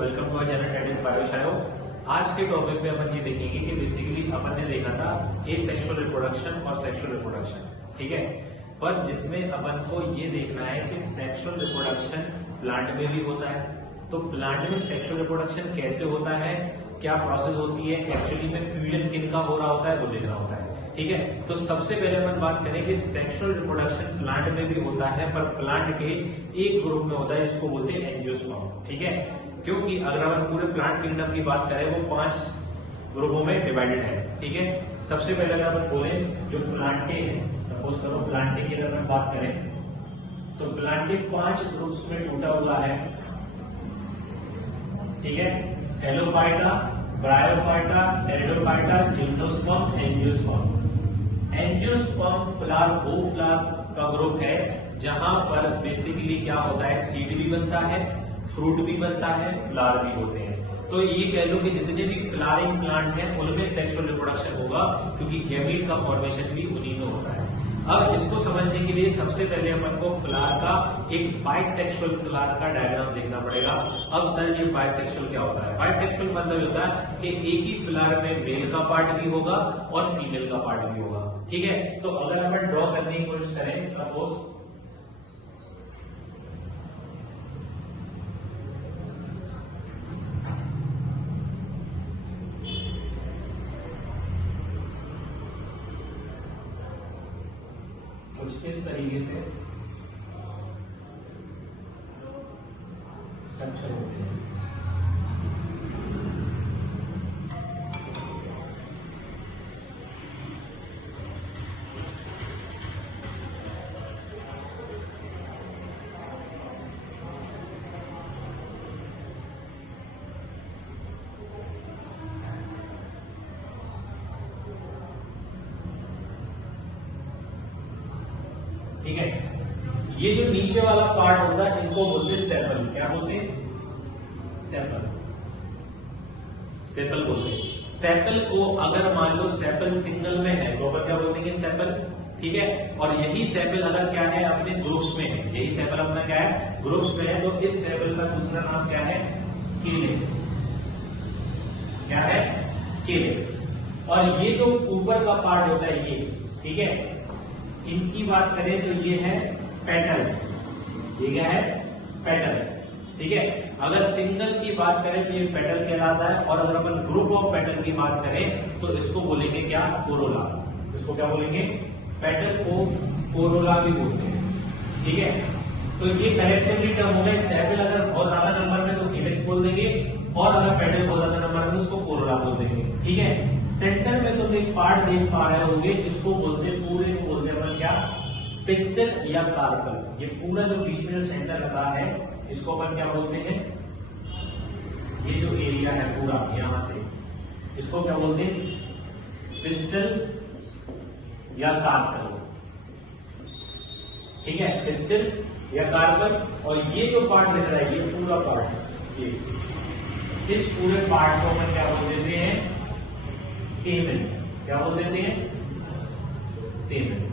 Welcome to our channel that is बायोशायो। आज के टॉपिक में अपन ये देखेंगे कि बेसिकली अपन ने देखा था एसेक्सुअल रिप्रोडक्शन और सेक्सुअल रिप्रोडक्शन, ठीक है। पर जिसमें अपन को ये देखना है कि सेक्सुअल रिप्रोडक्शन प्लांट में भी होता है, तो प्लांट में सेक्सुअल रिप्रोडक्शन कैसे होता है, क्या प्रोसेस होती है, एक्चुअली में फ्यूजन किन का हो रहा होता है वो देखना होता है, ठीक है। तो सबसे पहले अपन बात करें कि सेक्सुअल रिप्रोडक्शन प्लांट में भी होता है, पर प्लांट के एक ग्रुप में होता है जिसको बोलते हैं एंजियोस्पर्म, ठीक है। क्योंकि अगर अपन पूरे प्लांट किंगडम की बात करें वो 5 ग्रुपों में डिवाइडेड है, ठीक है। सबसे पहले अगर अपन बोले जो प्लांटे है, सपोज करो प्लांटे की अगर अपन बात करें तो प्लांटे 5 ग्रुप्स में टूटा हुआ है, ठीक है। Thallophyta, bryophyta, pteridophyta, gymnosperm, angiosperm. Angiosperm flower वो फ्लावर का ग्रुप है जहां पर बेसिकली क्या होता है, सीड भी बनता है, फ्रूट भी बनता है, फ्लावर भी होते हैं। तो ये कह लो कि जितने भी फ्लावरिंग प्लांट हैं उनमें सेक्सुअल रिप्रोडक्शन होगा, क्योंकि गैमीट का फॉर्मेशन भी उन्हीं में होता है। अब इसको समझने के लिए सबसे पहले अपन को फ्लावर का एक बाइसेक्सुअल फ्लावर का डायग्राम देखना पड़ेगा। अब सर ये बाइसेक्सुअल क्या होता है? बाइसेक्सुअल मतलब होता है कि एक ही फ्लावर में मेल का पार्ट भी होगा और फीमेल का पार्ट भी होगा, ठीक है। तो अगर अपन ड्रॉ करने की कोशिश करें, सपोज कुछ इस तरीके से स्ट्रक्चर होते हैं, ठीक है। ये जो नीचे वाला पार्ट होता है इनको बोलते हैं सेपल। क्या बोलते हैं? सेपल। सेपल बोलते हैं। सेपल को अगर मान लो सेपल सिंगल में है तो अपन क्या बोलेंगे? सेपल, ठीक है। और यही सेपल अगर क्या है अपने ग्रुप्स में है, यही सेपल अपना क्या है ग्रुप्स में है, तो इस सेपल का दूसरा नाम क्या है? केलेक्स। क्या है? केलेक्स। और ये जो ऊपर का पार्ट होता है ये, ठीक है, इनकी बात करें तो ये है पेटल। ये क्या है? पेटल, ठीक है। अगर सिंगल की बात करें तो ये पेटल कहलाता है, और अगर अपन ग्रुप ऑफ पेटल की बात करें तो इसको बोलेंगे क्या? कोरोला। इसको क्या बोलेंगे? पेटल को कोरोला भी बोलते हैं, ठीक है। तो ये कलेक्टिवली टर्म हो गए। सेपल अगर बहुत ज्यादा नंबर में तो केलेक्स बोल देंगे, और अगर पेटल बहुत ज्यादा नंबर में उसको कोरोला बोल देंगे, ठीक है। सेंटर में तुम एक पार्ट देख पा रहे होंगे, इसको बोलते पूरे को बोलते हैं क्या? पिस्टल या कार्पल। ये पूरा जो बीच में जो सेंटर लगा है इसको अपन क्या बोलते हैं? ये जो एरिया है पूरा यहां से, इसको क्या बोलते हैं? पिस्टल या कार्पल, ठीक है। पिस्टल या कार्पल। और ये जो पार्ट दिख रहा है ये पूरा पार्ट, ये इस पूरे पार्ट को अपन क्या बोल देते हैं? स्टेमन। क्या बोल देते हैं? स्टेमन।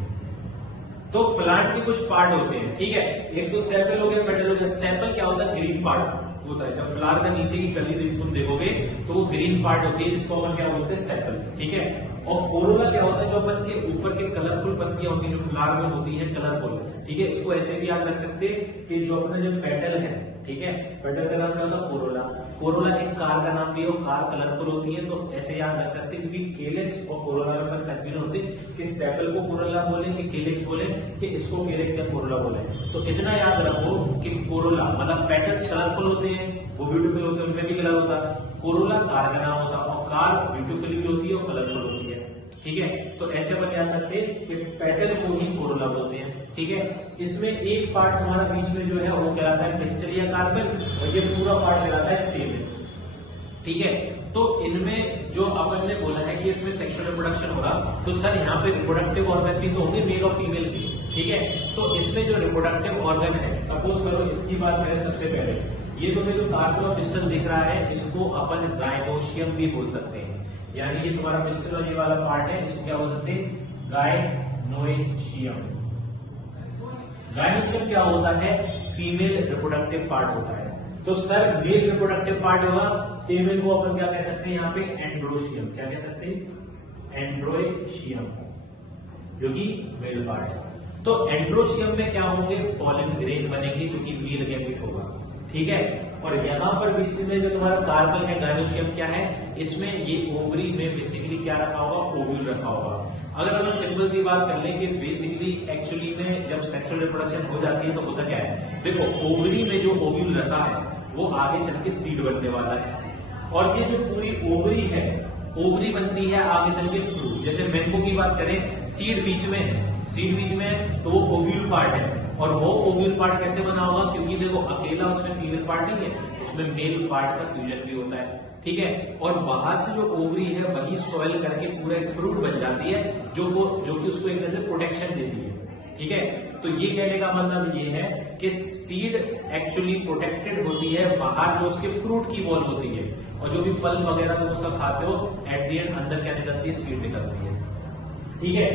तो प्लांट के कुछ पार्ट होते हैं, ठीक है। एक तो सेपल हो गया, पेटल हो गया। सेपल क्या होता है? ग्रीन पार्ट होता है। जब फ्लावर का नीचे की कली तुम देखोगे तो वो ग्रीन पार्ट होती है, जिसको अपन क्या बोलते हैं? सेपल, ठीक है। और कोरोला क्या होता है? जो अपन के ऊपर के कलरफुल पत्तियां होती है जो फ्लावर में होती है, कलरफुल, ठीक है। इसको ऐसे भी याद रख सकते कि जो अपना जो पेटल है, ठीक है, पेटल का नाम क्या होता है? कोरोला। कोरोला एक कार का नाम भी है, कार कलरफुल होती है, तो ऐसे याद रख सकते क्योंकि केलेक्स और कोरोला में फर्क कंफ्यूजन होती है कि सेपल को कोरोला बोले कि केलेक्स बोले कि इसको केलेक्स या कोरोला बोले। तो इतना याद रखो कि कोरोला मतलब पेटल्स कलरफुल होते हैं, वो ब्यूटीफुल होते हैं, उनमें भी कलर होता है। कोरोला कार का नाम होता है, और कार ब्यूटीफुल भी होती है और कलरफुल होती है, ठीक है। तो ऐसे अपन कह सकते हैं कि पेटल को ही कोरोला बोलते हैं, ठीक है। इसमें एक पार्ट हमारा बीच में जो है वो कहलाता है पिस्टल या कार्पल, और ये पूरा पार्ट कहलाता है स्टेमन, ठीक है। तो इनमें जो अपन ने बोला है कि इसमें सेक्सुअल रिप्रोडक्शन होगा, तो सर यहाँ पे रिप्रोडक्टिव ऑर्गन भी तो होंगे मेल और फीमेल के, ठीक है। तो इसमें जो रिप्रोडक्टिव ऑर्गन है, सपोज करो इसकी बात करें सबसे पहले, ये तो जो कार्पल और पिस्टल दिख रहा है इसको अपन गायनोशियम भी बोल सकते हैं, यानी ये तुम्हारा पिस्टल और ये वाला पार्ट है, इसको क्या बोल सकते हैं? गायनोशियम। गायनोशियम क्या होता है? फीमेल रिप्रोडक्टिव पार्ट होता है, तो सर मेल रिप्रोडक्टिव पार्ट होगा, स्टेमन को अपन क्या कह सकते हैं यहाँ पे, एंड्रोशियम, क्या कह सकते हैं, एंड्रोशियम, जो कि मेल पार्ट है। तो एंड्रोशियम में क्या होंगे, पॉलन ग्रेन बनेंगे जो कि मेल गैमेट होगा, ठीक है। और यहाँ पर बीच में जो तुम्हारा कार्बन है, गायनोशियम क्या है, इसमें ये ओवरी में बेसिकली क्या रखा होगा, ओव्यूल रखा होगा। अगर हम सिंपल सी बात कर लें कि बेसिकली एक्चुअली में जब सेक्सुअल रिप्रोडक्शन हो जाती है तो होता क्या है, देखो ओवरी में जो ओव्यूल रखा है वो आगे चल के सीड बनने वाला है, और ये जो पूरी ओवरी है, ओवरी बनती है आगे चल के फ्रूट। जैसे मैंगो की बात करें, सीड बीच में है, सीड बीच में है तो वो ओव्यूल पार्ट है, और वो ओव्यूल पार्ट कैसे बना होगा, क्योंकि देखो अकेला उसमें फीमेल पार्ट नहीं है, उसमें मेल पार्ट का फ्यूजन भी होता है, ठीक है। और बाहर से जो ओवरी है वही सॉइल करके पूरा एक फ्रूट बन जाती है, जो कि उसको एक तरह से प्रोटेक्शन देती है, ठीक है। तो ये कहने का मतलब ये है कि सीड एक्चुअली प्रोटेक्टेड होती है, बाहर जो उसके फ्रूट की वॉल होती है, और जो भी फल वगैरह तुम उसका खाते हो, एट दी एंड अंदर क्या निकलती है, सीड निकलती है, ठीक है।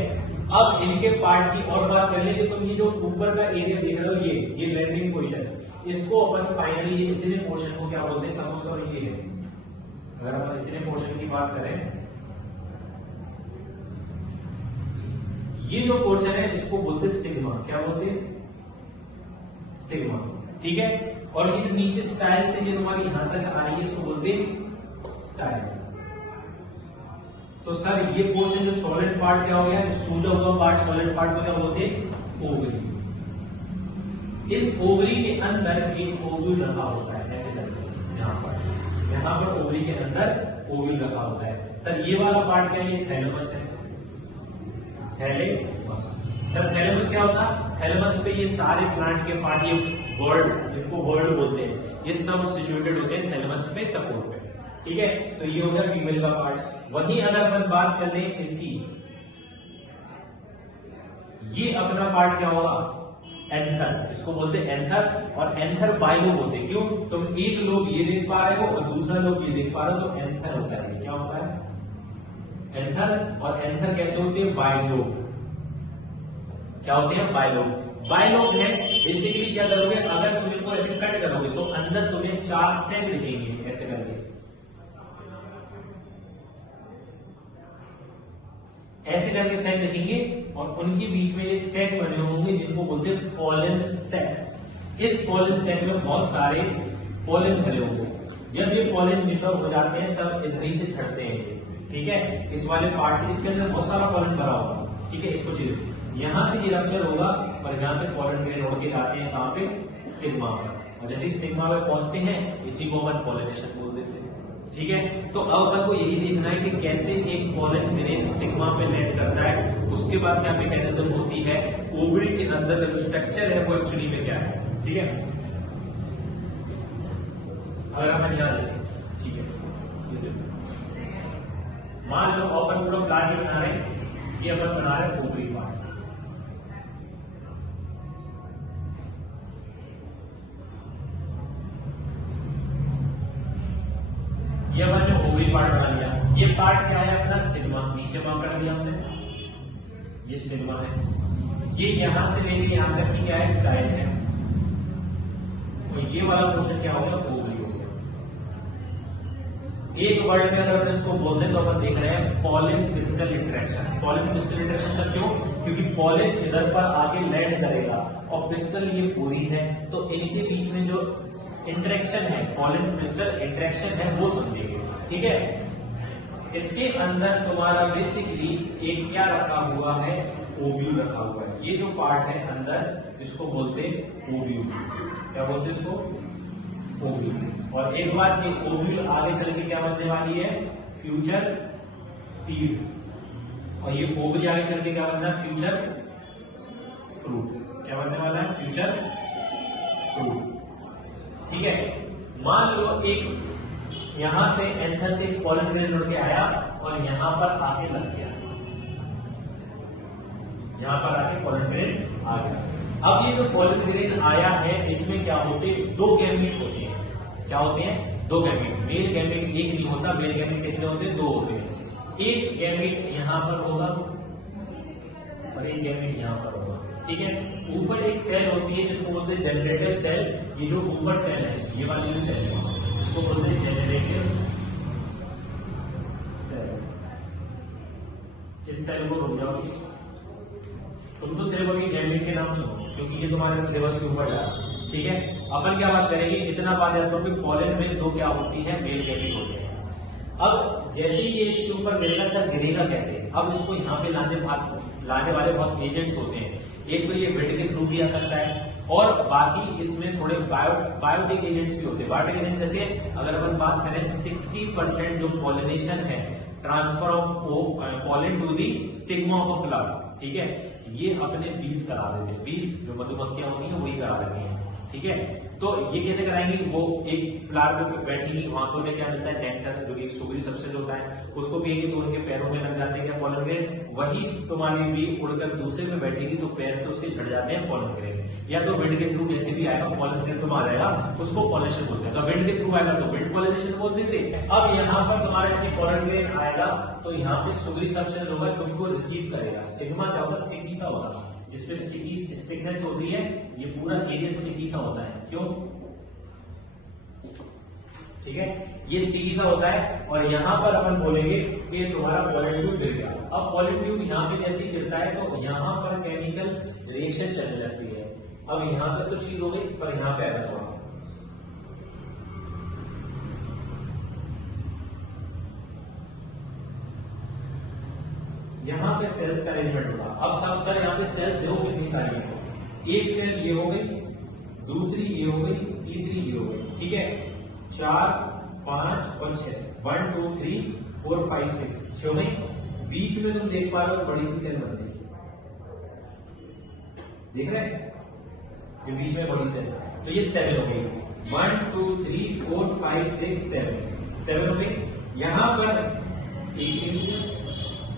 अब इनके पार्ट की और बात कर ले कि तुम ये जो ऊपर का एरिया देख रहे हो, ये लैंडिंग पोजीशन, इसको अपन फाइनली ये इतने पोर्शन को क्या बोलते हैं, सपोज करो ये है, अगर अपन इतने पोर्शन की बात करें, ये जो पोर्शन है इसको बोलते हैं स्टिग्मा, क्या बोलते हैं, स्टिग्मा, ठीक है। और ये नीचे स्टाइल से ये तुम्हारी यहां तक आ रही है, इसको बोलते हैं स्टाइल। तो सर ये पोर्शन जो सॉलिड पार्ट क्या हो गया, सूजा हुआ पार्ट, सॉलिड पार्ट को क्या बोलते हैं, ओवरी। इस ओवरी के अंदर एक ओव्यूल रखा होता है, ऐसे करके यहाँ पर ओवरी के अंदर ओव्यूल रखा होता है। सर ये वाला पार्ट क्या है, ये थैलेमस है, थैलेमस। सर थैलेमस क्या होता है, थैलेमस पे ये सारे प्लांट के पार्ट, ये वर्ड, इनको वर्ड बोलते हैं, ये सब सिचुएटेड होते हैं थैलेमस पे, सपोर्ट पे, ठीक है। तो ये हो गया फीमेल का पार्ट। वहीं अगर अपन बात कर लें इसकी, ये अपना पार्ट क्या होगा, एंथर, इसको बोलते हैं एंथर, और एंथर बाइलोब होते हैं, क्यों, तुम एक लोग ये देख पा रहे हो और दूसरा लोग ये देख पा रहे हो, तो एंथर होता है, क्या होता है, एंथर। और एंथर कैसे होते हैं, बाइलोब, क्या होते हैं, बाइलोब। बाइलोब है बेसिकली क्या करोगे, अगर तुम इनको ऐसे कट करोगे तो अंदर तुम्हें 4 सेग दिखेंगे, ऐसे करके, ऐसे करके सेग दिखेंगे, और उनके बीच में ये सेग बने होंगे जिनको बोलते हैं पॉलन सेग। इस पॉलन सेग में बहुत सारे पॉलन भरे होंगे, जब ये पॉलन मैच्योर हो जाते हैं तब इधर ही से छटते हैं, ठीक है। इस वाले पार्ट से इसके अंदर बहुत सारा पॉलन भरा होगा, ठीक है। इसको चलिए यहां से ये रप्चर होगा और यहां से पॉलन ग्रेन उड़ के जाते हैं कहां पे, स्टिग्मा पर, और जैसे स्टिग्मा पे पहुंचते हैं इसी को अपन पॉलिनेशन बोल देते हैं, ठीक है। तो अब अपन को यही देखना है कि कैसे एक पॉलन ग्रेन स्टिग्मा पे लैंड करता है, उसके बाद क्या मैकेनिज्म होती है, ओवरी के अंदर का जो स्ट्रक्चर है वो एक्चुअली में क्या है, ठीक है। अगर अपन ध्यान देखें, ठीक है, मान लो अपन पूरा प्लांट बना रहे हैं, ये अपन बना रहे हैं ओवरी पार्ट, ये अपन ने ओवरी पार्ट बना लिया। ये पार्ट क्या है अपना, स्टिग्मा, नीचे मार्क कर दिया हमने, ये स्टिग्मा है, ये यहां से लेके यहां तक की क्या है, स्टाइल है, तो ये वाला पोर्शन क्या हो गया, ओवरी हो गया। एक वर्ड में अगर अपन इसको बोल दें तो अपन देख रहे हैं pollen pistol interaction. Pollen pistol interaction का क्यों, क्योंकि पॉलन इधर पर आके लैंड करेगा और पिस्टल ये पूरी है, तो इनके बीच में जो इंटरेक्शन है, पॉलन पिस्टल इंटरेक्शन है, वो समझेंगे, ठीक है। इसके अंदर तुम्हारा बेसिकली एक क्या रखा हुआ है, ओव्यूल रखा हुआ है। ये जो पार्ट है अंदर, इसको बोलते हैं ओव्यूल, क्या बोलते हैं इसको, ओव्यूल। और एक बात, ये ओव्यूल आगे चल के क्या बनने वाली है, फ्यूचर सीड, और ये ओवरी आगे चल के क्या बनना है, फ्यूचर फ्रूट, क्या बनने वाला है, फ्यूचर फ्रूट, ठीक है। मान लो एक यहां से एंथर से एक पॉलन ग्रेन उड़ के आया और यहां पर आके लग गया, यहां पर आके पॉलन ग्रेन आ गया। अब ये जो पॉलन ग्रेन आया है, इसमें क्या होते हैं, 2 गैमेट होते हैं, क्या होते हैं, 2 गैमेट। मेल गैमेट एक नहीं होता, मेल गैमेट कितने होते हैं, 2 होते हैं। एक गैमेट यहां पर होगा और एक गैमेट यहां पर होगा, ठीक है। ऊपर एक सेल होती है जिसको बोलते हैं जनरेटर सेल। ये जो ऊपर सेल है, ये वाली जो सेल है, इसको बोलते हैं जनरेटर सेल। इस सेल को रुक जाओगे, तुम तो सिर्फ अभी गैमीट के नाम सुनो क्योंकि ये तुम्हारे सिलेबस के ऊपर है, ठीक है। अपन क्या बात करेंगे, इतना बात याद करो कि पॉलन में दो क्या होती है, मेल गैमीट होते हैं। अब जैसे ही ये इसके ऊपर गिरेगा, सर गिरेगा कैसे? अब इसको यहाँ पे लाने वाले बहुत एजेंट्स होते हैं। एक तो ये विंड के थ्रू भी आ सकता है और बाकी इसमें थोड़े बायोटिक एजेंट्स भी होते हैं। बायोटिक एजेंट जैसे अगर अपन बात करें 60% जो पॉलिनेशन है, transfer of pollen to the stigma of a flower, ठीक है, ये अपने बीज करा देते हैं। बीज जो मधुमक्खियां होती हैं वही करा देती हैं, ठीक है। तो ये कैसे कराएंगी, वो एक फ्लावर पे बैठेंगी, वहां पर उन्हें क्या मिलता है, नेक्टर, जो कि सुगरी सब्सटेंस होता है, उसको पिएंगे तो उनके पैरों में लग जाते हैं क्या, पॉलन ग्रेन। वही तुम्हारी भी उड़कर दूसरे पे बैठेगी तो पैर से उसके झड़ जाते हैं पॉलन ग्रेन। या तो विंड के थ्रू कैसे भी आएगा पॉलन ग्रेन तुम आ जाएगा, उसको पॉलिनेशन बोलते हैं। अगर विंड के थ्रू आएगा तो विंड पॉलिनेशन बोल देते। अब यहाँ पर तुम्हारे ऐसे पॉलन ग्रेन आएगा तो यहाँ पे सुगरी सब्सटेंस होगा जो कि वो रिसीव करेगा। स्टिग्मा क्या होगा, स्टिकी सा होगा, इसमें स्टिकनेस होती है, ये पूरा एरिया स्टिकी सा होता है। क्यों? ठीक है, ये स्टिकी सा होता है। और यहां पर अपन बोलेंगे कि तुम्हारा पॉलन ट्यूब गिर गया। अब पॉलन ट्यूब यहां पे जैसे ही गिरता है तो यहां पर केमिकल रिएक्शन चलने लगती है। अब यहां तक तो चीज हो गई, पर यहां पे आएगा थोड़ा, यहां पे सेल्स का अरेंजमेंट होगा। अब सब सर यहाँ पे सेल्स देखो कितनी सारी है, एक सेल ये हो गई, दूसरी ये हो गई, तीसरी ये हो गई, ठीक है। 4, 5 और 6, 1 2 3 4 5 6 6 हो गई। बीच में तुम देख पा रहे हो बड़ी सी सेल बन गई, देख रहे हैं, ये बीच में बड़ी सेल, तो ये 7 हो गई। 1 2 3 4 5 6 7 हो गई। यहां पर एक न्यूक्लियस,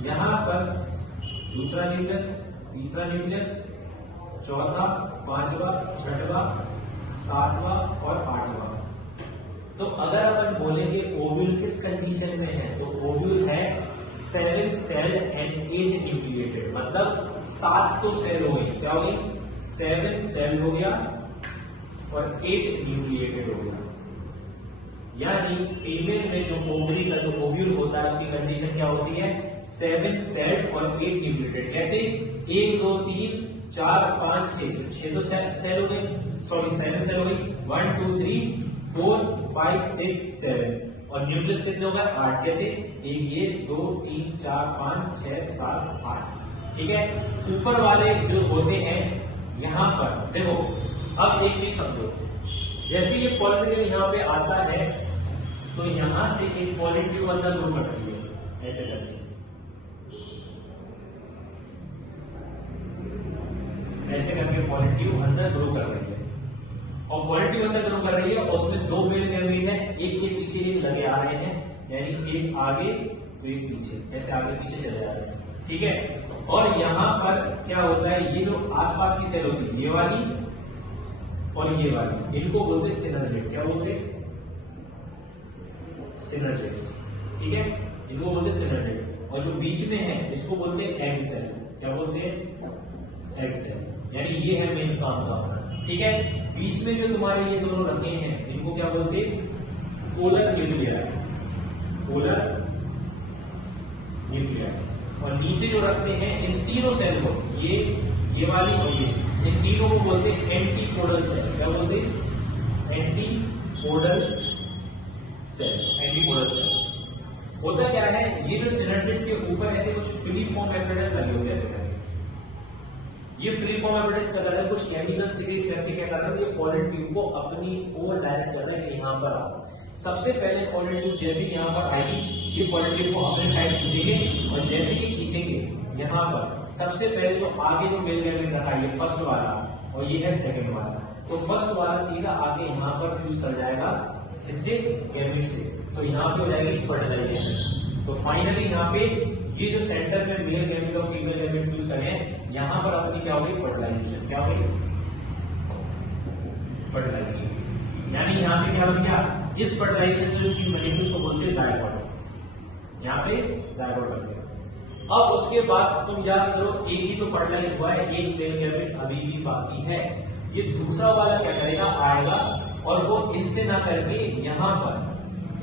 यहां पर दूसरा न्यूक्लियस, तीसरा न्यूक्लियस, चौथा, पांचवा, छठवा, सातवां और आठवां। तो अगर अपन बोलेंगे ओव्यूल किस कंडीशन में है, तो ओव्यूल है 7 सेल एंड 8 न्यूक्लिएटेड, मतलब 7 तो सेल हो गई, क्या हो गई, 7 सेल हो गया और 8 न्यूक्लिएटेड हो गया। यानी फीमेल में जो ओवरी का जो ओव्यूल होता है उसकी कंडीशन क्या होती है, 7 सेल और 8 न्यूक्लिएटेड। कैसे, 1 2 3 4 5 6, 6 तो सेल हो गई, सॉरी 7 सेल हो गई। 1 2 3 4 5 6 7 और न्यूक्लियस कितने हो गए, 8। कैसे, 1 ये 2 3 4 5 6 7 8, ठीक है। ऊपर वाले जो होते हैं यहां पर देखो, अब एक चीज समझो, जैसे ये पॉलन ग्रेन यहाँ पे आता है तो यहां से एक पॉलन ट्यूब अंदर ग्रो करती है, ऐसे करके, ऐसे करके पॉलन ट्यूब अंदर ग्रो कर रही है। और पॉलन ट्यूब अंदर ग्रो कर रही है और उसमें 2 मेल गैमीट है, एक के पीछे एक लगे आ रहे हैं, यानी एक आगे तो एक पीछे, ऐसे आगे पीछे चले जा रहे हैं, ठीक है। और यहां पर क्या होता है, ये जो आसपास की सेल होती है, ये वाली और ये वाली, इनको बोलते हैं सिनर्जेट। क्या बोलते हैं, सिनर्जेट्स, ठीक है, इनको बोलते हैं सिनर्जेट। और जो बीच में है इसको बोलते हैं एग सेल। क्या बोलते हैं, एग सेल, यानी ये है मेन काम का, ठीक है। बीच में जो तुम्हारे ये दोनों रखे हैं इनको क्या बोलते हैं, पोलर न्यूक्लियर, पोलर न्यूक्लियर। और नीचे जो रखते हैं इन तीनों सेल को, ये वाली और ये, इन तीनों को बोलते हैं एंटीपोडल सेल। क्या बोलते हैं, एंटीपोडल सेल, एंटीपोडल सेल। होता क्या है, ये जो सिनर्जेट के ऊपर ऐसे कुछ फ्री फॉर्म एपेटाइटिस लगे होते हैं, ऐसे करके ये फ्री फॉर्म एपेटाइटिस कर रहा है, कुछ केमिकल सीक्रेट करके क्या कर रहा है, ये पॉलन ट्यूब को अपनी ओर डायरेक्ट कर रहा है कि यहां पर आओ। सबसे पहले पॉलन ट्यूब जैसे ही यहां पर आएगी, ये पॉलन ट्यूब को अपने साइड खींचेंगे और जैसे ही खींचेंगे यहां पर सबसे पहले जो आगे जो मेल गैमीट रखा है, ये फर्स्ट वाला और ये है सेकंड वाला, तो फर्स्ट वाला सीधा आगे यहां पर फ्यूज कर जाएगा इससे गैमीट से, तो यहां पे हो जाएगी फर्टिलाइजेशन। तो फाइनली यहाँ पे ये जो सेंटर में मेल गैमीट और फीमेल गैमीट फ्यूज करे हैं, यहां पर अपनी क्या होगी, फर्टिलाइजेशन। क्या होगी, फर्टिलाइजेशन। यानी यहाँ पे क्या बन गया, इस फर्टिलाइजेशन से जो चीज बनेगी उसको बोलते हैं जायगोट। यहाँ पे जायगोट बन गया। अब उसके बाद तुम याद करो, एक ही तो फर्टिलाइज हुआ है, एक मेल गैमेट अभी भी बाकी है। ये दूसरा वाला क्या करेगा, आएगा और वो इनसे ना करके यहाँ पर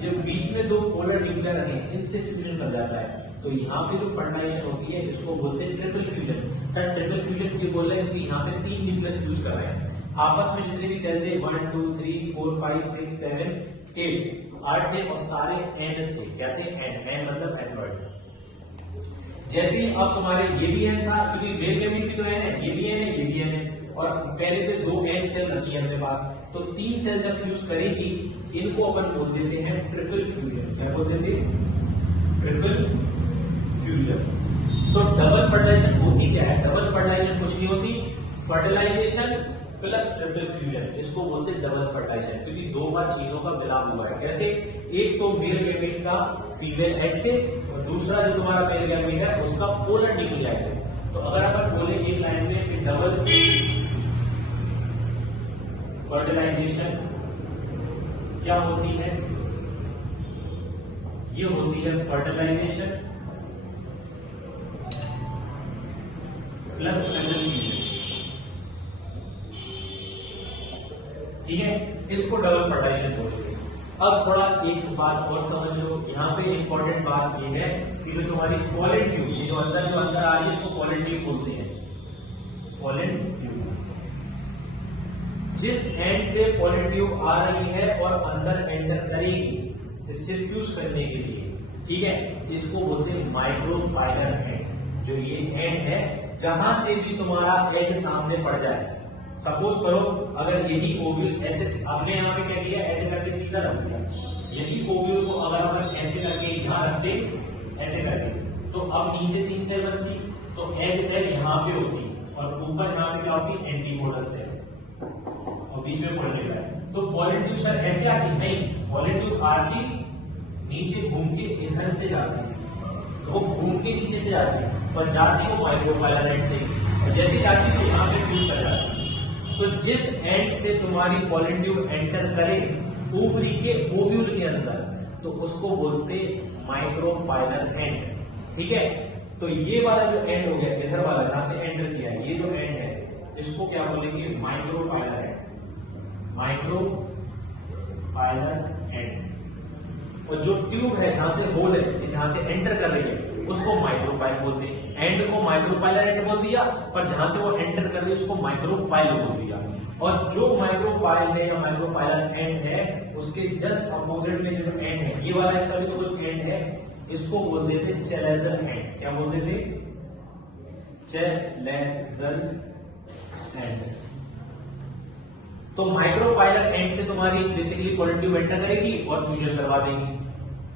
ये बीच में दो पोलर न्यूक्लियर रखे इनसे फ्यूजन कर जाता है। तो यहाँ पे जो फर्टिलाइजेशन होती है इसको बोलते हैं triple fusion. Sir triple fusion क्यों बोल रहे हैं, क्योंकि यहाँ पे 3 न्यूक्लियस यूज कर रहे हैं। आपस में जितने भी सेल थे 1 2 3 4 5 6 7 8 थे और सारे एंड थे। क्या थे, एंड मतलब एंड्रॉइड। जैसे ही अब तुम्हारे ये भी एन था, क्योंकि मेल गैमेट भी तो एन है, ये भी एन है, ये भी एन है, और पहले से 2 एन सेल रखी है अपने पास, तो 3 सेल जब फ्यूज करेगी इनको अपन बोल देते हैं ट्रिपल फ्यूजन। क्या बोल देते हैं, ट्रिपल फ्यूजन। तो डबल फर्टिलाइजेशन होती क्या है, डबल फर्टिलाइजेशन कुछ नहीं होती, फर्टिलाइजेशन प्लस ट्रिपल फ्यूजन, इसको बोलते हैं डबल फर्टिलाइजेशन, क्योंकि 2 बार चीजों का मिलाप हुआ है। कैसे, एक तो मेल गैमेट का फीमेल एग से और दूसरा जो तुम्हारा मेल गैमेट है उसका पोलर न्यूक्लियस से। तो अगर अपन बोले एक लाइन में डबल फर्टिलाइजेशन क्या होती है, ये होती है फर्टिलाइजेशन प्लस ट्रिपल फ्यूजन। ठीक है, इसको डबल फर्टिलाइजेशन बोलते हैं। अब थोड़ा एक बात और समझ लो, यहाँ पे इंपॉर्टेंट बात ये है कि जो तुम्हारी पोलन ट्यूब, ये जो अंदर आ रही है इसको पोलन ट्यूब बोलते हैं। पोलन ट्यूब, जिस एंड से पोलन ट्यूब आ रही है और अंदर एंटर करेगी इससे फ्यूज करने के लिए, ठीक है, इसको बोलते हैं माइक्रोपाइलर एंड। जो ये एंड है जहां से भी तुम्हारा एग सामने पड़ जाए, सपोज करो अगर यही ओव्यूल ऐसे, आपने यहाँ पे क्या किया, ऐसे करके सीधा रख दिया, यही ओव्यूल को अगर हम ऐसे करके यहाँ रखते, ऐसे करके, तो अब नीचे 3 सेल बनती, तो एग सेल यहाँ पे होती और ऊपर यहाँ पे क्या होती, एंटीपोलर सेल, और बीच में पोलन ट्यूब है। तो पोलन ट्यूब सर ऐसे आती नहीं, पोलन ट्यूब आती नीचे घूम के इधर से जाती, तो वो घूम के नीचे से जाती और जाती वो माइक्रोपाइलर एंड से, और जैसे जाती तो यहाँ पे फ्यूज कर जाती। तो जिस एंड से तुम्हारी पोलन ट्यूब एंटर करे ओवरी के ओव्यूल के अंदर, तो उसको बोलते माइक्रोपाइलर एंड। ठीक है, तो ये वाला जो एंड हो गया, इधर वाला जहां से एंटर किया है, ये जो एंड है इसको क्या बोलेंगे, माइक्रोपाइलर एंड। Micropylar and. और जो ट्यूब है जहां से होल है, जहां से एंटर कर रही है, उसको माइक्रोपाइल बोलते हैं। एंड को माइक्रोपाइलर एंड बोल दिया, और जहां से वो एंटर कर रही है उसको माइक्रोपाइल बोल दिया। और जो माइक्रोपाइल है या माइक्रोपाइलर एंड है, उसके जस्ट अपोजिट में जो एंड है, ये वाला हिस्सा भी तो कुछ एंड है, इसको बोल देते चेलेजल एंड। क्या बोल देते, चेलेजल एंड। तो माइक्रोपाइलर एंड से तुम्हारी बेसिकली पोलन ट्यूब एंटर करेगी और फ्यूजन करवा देगी,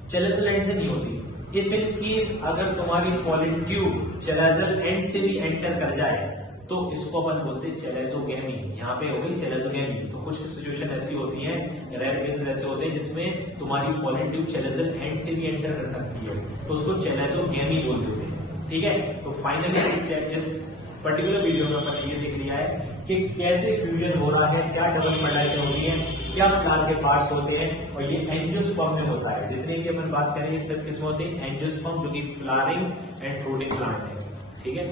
चेलेजल एंड से नहीं होती। इफ इन केस अगर तुम्हारी पोलन ट्यूब चेलेजल एंड से भी एंटर कर जाए, तो इसको अपन बोलते हैं चेलेजोगैमी। यहाँ पे हो गई चेलेजोगैमी। तो कुछ सिचुएशन ऐसी होती है, रेयर केसेस ऐसे होते हैं जिसमें तुम्हारी पोलन ट्यूब चेलेजल एंड से भी एंटर कर सकती है, तो उसको चेलेजोगैमी बोल देते हैं। ठीक है, तो फाइनली इस पर्टिकुलर वीडियो में अपन ये देख लिया है कि कैसे फ्यूजन हो रहा है, क्या डबल फर्टिलाइजेशन होती है, क्या फ्लावर के पार्ट्स होते हैं, और ये एंजियोस्पर्म में होता है। जितने की अपन बात करेंगे सब किसमें होते हैं, एंजियोस्पर्म, जो कि फ्लावरिंग एंड फ्रूटिंग प्लांट है। ठीक है।